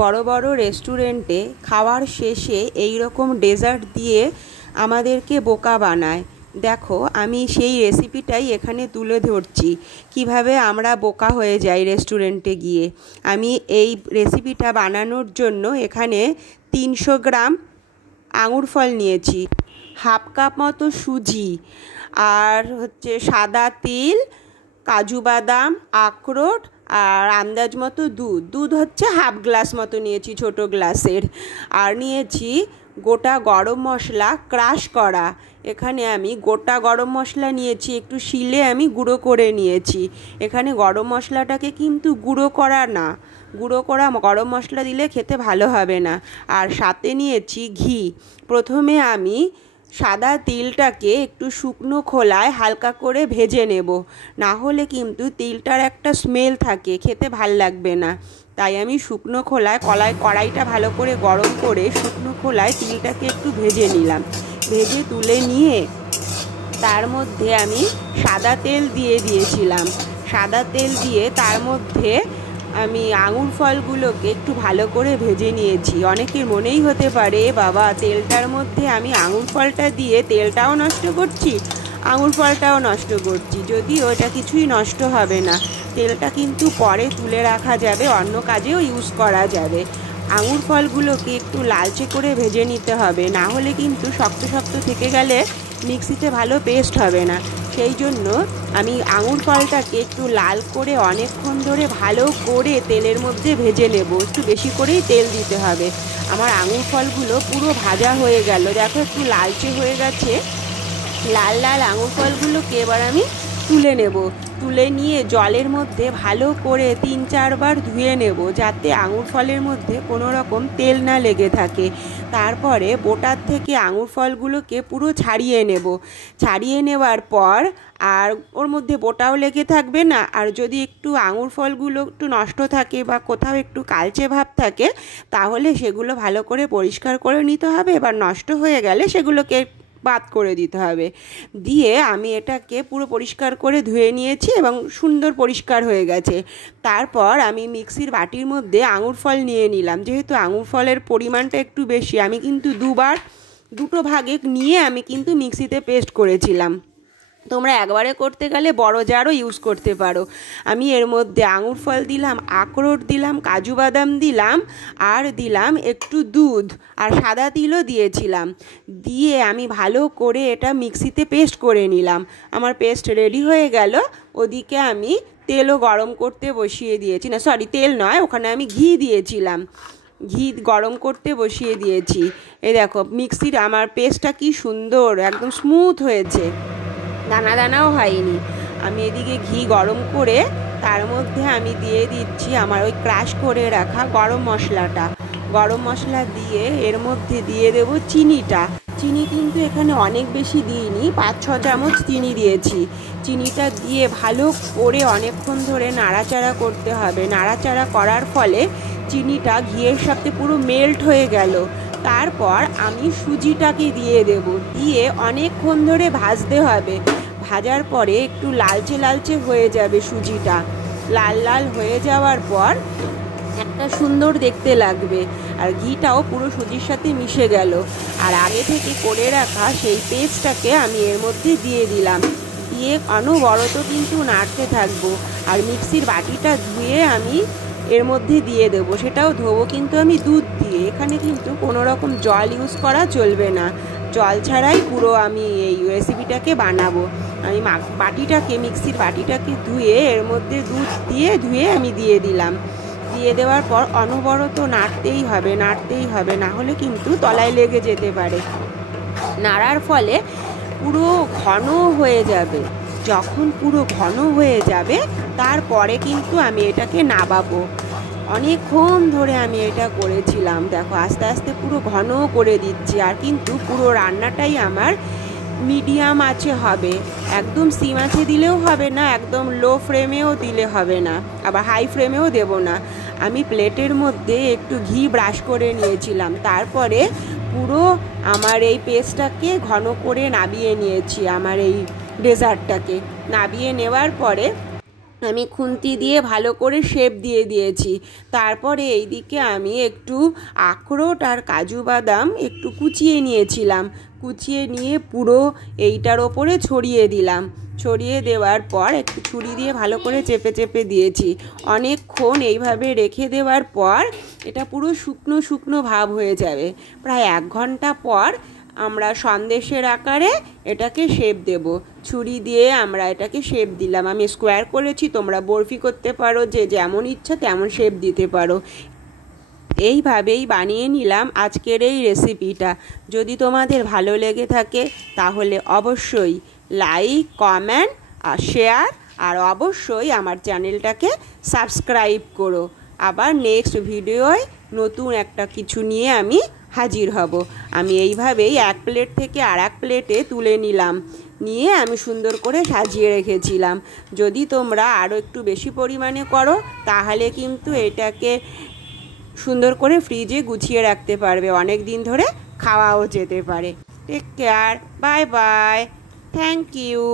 বড় বড় রেস্টুরেন্টে খাওয়ার শেষে এই রকম ডেজার্ট দিয়ে আমাদেরকে বোকা বানায়। দেখো, আমি সেই রেসিপিটাই এখানে তুলে ধরছি, কিভাবে আমরা বোকা হয়ে যাই রেস্টুরেন্টে গিয়ে। আমি এই রেসিপিটা বানানোর জন্য এখানে 300 গ্রাম আঙুর ফল নিয়েছি, হাফ কাপ মতো সুজি, আর সাদা তিল, কাজু বাদাম, আখরোট, আর আন্দাজ মতো দুধ হাফ গ্লাস মতো নিয়েছি, ছোট গ্লাসের। আর নিয়েছি গোটা গরম মশলা ক্রাশ করা। এখানে আমি গোটা গরম মশলা নিয়েছি, একটু শিলে আমি গুঁড়ো করে নিয়েছি। এখানে গরম মশলাটাকে কিন্তু গুঁড়ো করা না, গুঁড়ো করা গরম মশলা দিলে খেতে ভালো হবে না। আর সাথে নিয়েছি ঘি। প্রথমে আমি সাদা তিলটাকে একটু শুকনো খোলায় হালকা করে ভেজে নেব, না হলে কিন্তু তিলটার একটা স্মেল থাকে, খেতে ভাল লাগবে না। তাই আমি শুকনো খোলায় কড়াইটা ভালো করে গরম করে শুকনো খোলায় তিলটাকে একটু ভেজে নিলাম। ভেজে তুলে নিয়ে তার মধ্যে আমি সাদা তেল দিয়ে দিয়েছিলাম। সাদা তেল দিয়ে তার মধ্যে আমি আঙুর ফলগুলোকে একটু ভালো করে ভেজে নিয়েছি। অনেকের মনেই হতে পারে, বাবা তেলটার মধ্যে আমি আঙুর ফলটা দিয়ে তেলটাও নষ্ট করছি, আঙুর ফলটাও নষ্ট করছি। যদিও এটা কিছুই নষ্ট হবে না, তেলটা কিন্তু পরে তুলে রাখা যাবে, অন্য কাজেও ইউজ করা যাবে। আঙুর ফলগুলোকে একটু লালচে করে ভেজে নিতে হবে, না হলে কিন্তু শক্ত শক্ত থেকে গেলে মিক্সিতে ভালো পেস্ট হবে না। সেই জন্য আমি আঙুর ফলটাকে একটু লাল করে অনেকক্ষণ ধরে ভালো করে তেলের মধ্যে ভেজে নেব। একটু বেশি করেই তেল দিতে হবে। আমার আঙুর ফলগুলো পুরো ভাজা হয়ে গেল, দেখো একটু লালচে হয়ে গেছে। লাল লাল আঙুর ফলগুলোকে এবার আমি তুলে নেব। তুলে নিয়ে জলের মধ্যে ভালো করে 3-4 বার ধুয়ে নেব, যাতে আঙুর ফলের মধ্যে কোনো রকম তেল না লেগে থাকে। তারপরে বোটার থেকে আঙুর ফলগুলোকে পুরো ছাড়িয়ে নেব। ছাড়িয়ে নেওয়ার পর আর ওর মধ্যে বোটাও লেগে থাকবে না। আর যদি একটু আঙুর ফলগুলো একটু নষ্ট থাকে বা কোথাও একটু কালচে ভাব থাকে, তাহলে সেগুলো ভালো করে পরিষ্কার করে নিতে হবে। এবার নষ্ট হয়ে গেলে সেগুলোকে বাদ করে দিতে হবে। দিয়ে আমি এটাকে পুরো পরিষ্কার করে ধুয়ে নিয়েছি এবং সুন্দর পরিষ্কার হয়ে গেছে। তারপর আমি মিক্সির বাটির মধ্যে আঙুর ফল নিয়ে নিলাম। যেহেতু আঙুর ফলের পরিমাণটা একটু বেশি, আমি কিন্তু দুটো ভাগে নিয়ে আমি কিন্তু মিক্সিতে পেস্ট করেছিলাম। তোমরা একবারে করতে গেলে বড় জারও ইউজ করতে পারো। আমি এর মধ্যে আঙুর ফল দিলাম, আখরোট দিলাম, কাজু বাদাম দিলাম, আর দিলাম একটু দুধ, আর সাদা তিলও দিয়েছিলাম। দিয়ে আমি ভালো করে এটা মিক্সিতে পেস্ট করে নিলাম। আমার পেস্ট রেডি হয়ে গেল। ওদিকে আমি তেলও গরম করতে বসিয়ে দিয়েছি, না সরি তেল নয়, ওখানে আমি ঘি দিয়েছিলাম। ঘি গরম করতে বসিয়ে দিয়েছি। এই দেখো মিক্সির আমার পেস্টটা কি সুন্দর, একদম স্মুথ হয়েছে, দানা দানাও হয়নি। আমি এদিকে ঘি গরম করে তার মধ্যে আমি দিয়ে দিচ্ছি আমার ওই ক্রাশ করে রাখা গরম মশলাটা। গরম মশলা দিয়ে এর মধ্যে দিয়ে দেব চিনিটা। চিনি কিন্তু এখানে অনেক বেশি দিইনি, 5-6 চামচ চিনি দিয়েছি। চিনিটা দিয়ে ভালো করে অনেকক্ষণ ধরে নাড়াচাড়া করতে হবে। নাড়াচাড়া করার ফলে চিনিটা ঘিয়ের সাথে পুরো মেল্ট হয়ে গেল। তারপর আমি সুজিটাকে দিয়ে দেব, দিয়ে অনেকক্ষণ ধরে ভাজতে হবে। ভাজার পরে একটু লালচে লালচে হয়ে যাবে সুজিটা। লাল লাল হয়ে যাওয়ার পর একটা সুন্দর দেখতে লাগবে, আর ঘিটাও পুরো সুজির সাথে মিশে গেল। আর আগে থেকে করে রাখা সেই পেস্টটাকে আমি এর মধ্যে দিয়ে দিলাম। দিয়ে অনবরত কিন্তু নাড়তে থাকবো। আর মিক্সির বাটিটা ধুয়ে আমি এর মধ্যে দিয়ে দেবো, সেটাও ধোবো কিন্তু আমি দুধ দিয়ে। এখানে কিন্তু কোনো রকম জল ইউজ করা চলবে না, জল ছাড়াই পুরো আমি এই রেসিপিটাকে বানাবো। আমি মিক্সির বাটিটাকে ধুয়ে এর মধ্যে দুধ দিয়ে ধুয়ে আমি দিয়ে দিলাম। দিয়ে দেওয়ার পর অনবরত নাড়তেই হবে, না হলে কিন্তু তলায় লেগে যেতে পারে। নাড়ার ফলে পুরো ঘন হয়ে যাবে। যখন পুরো ঘন হয়ে যাবে তারপরে কিন্তু আমি এটাকে নাবাবো। অনেকক্ষণ ধরে আমি এটা করেছিলাম, দেখো আস্তে আস্তে পুরো ঘন করে দিচ্ছি। আর কিন্তু পুরো রান্নাটাই আমার মিডিয়াম আঁচে হবে, একদম সিম আঁচে দিলেও হবে না, একদম লো ফ্লেমেও দিলে হবে না, আবার হাই ফ্লেমেও দেব না। আমি প্লেটের মধ্যে একটু ঘি ব্রাশ করে নিয়েছিলাম। তারপরে পুরো আমার এই পেস্টটাকে ঘন করে নাবিয়ে নিয়েছি। আমার এই ডেজার্টটাকে নাবিয়ে নেওয়ার পরে আমি খুন্তি দিয়ে ভালো করে শেপ দিয়ে দিয়েছি। তারপরে এইদিকে আমি একটু আখরোট আর কাজু বাদাম একটু কুচিয়ে নিয়েছিলাম, কুচিয়ে নিয়ে পুরো এইটার ওপরে ছড়িয়ে দিলাম। ছড়িয়ে দেওয়ার পর একটু ছুরি দিয়ে ভালো করে চেপে চেপে দিয়েছি। অনেকক্ষণ এইভাবে রেখে দেওয়ার পর এটা পুরো শুকনো শুকনো ভাব হয়ে যাবে। প্রায় 1 ঘন্টা পর আমরা সন্দেশের আকারে এটাকে শেপ দেব। ছুরি দিয়ে আমরা এটাকে শেপ দিলাম। আমি স্কোয়ার করেছি, তোমরা বরফি করতে পারো, যে যেমন ইচ্ছা তেমন শেপ দিতে পারো। এইভাবেই বানিয়ে নিলাম আজকের এই রেসিপিটা। যদি তোমাদের ভালো লেগে থাকে তাহলে অবশ্যই লাইক, কমেন্ট আর শেয়ার, আর অবশ্যই আমার চ্যানেলটাকে সাবস্ক্রাইব করো। আবার নেক্সট ভিডিওয় নতুন একটা কিছু নিয়ে আমি হাজির হব। আমি এইভাবেই এক প্লেট থেকে আর এক প্লেটে তুলে নিলাম, নিয়ে আমি সুন্দর করে সাজিয়ে রেখেছিলাম। যদি তোমরা আরও একটু বেশি পরিমাণে করো তাহলে কিন্তু এটাকে সুন্দর করে ফ্রিজে গুছিয়ে রাখতে পারবে, অনেক দিন ধরে খাওয়াও যেতে পারে। Take care, bye bye, thank you.